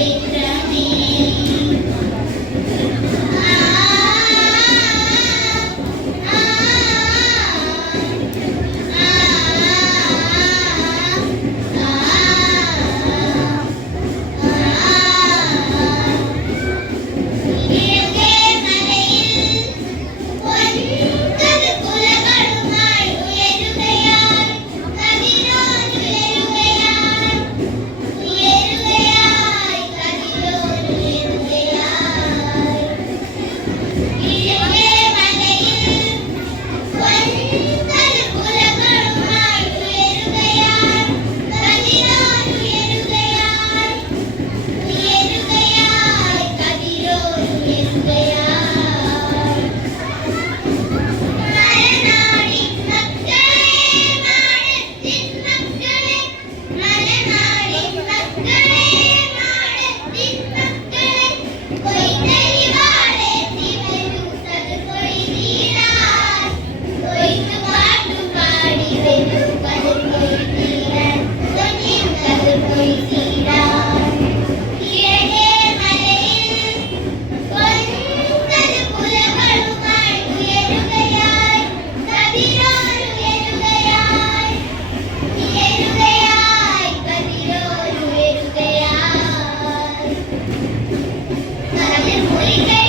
Thank you. free, free.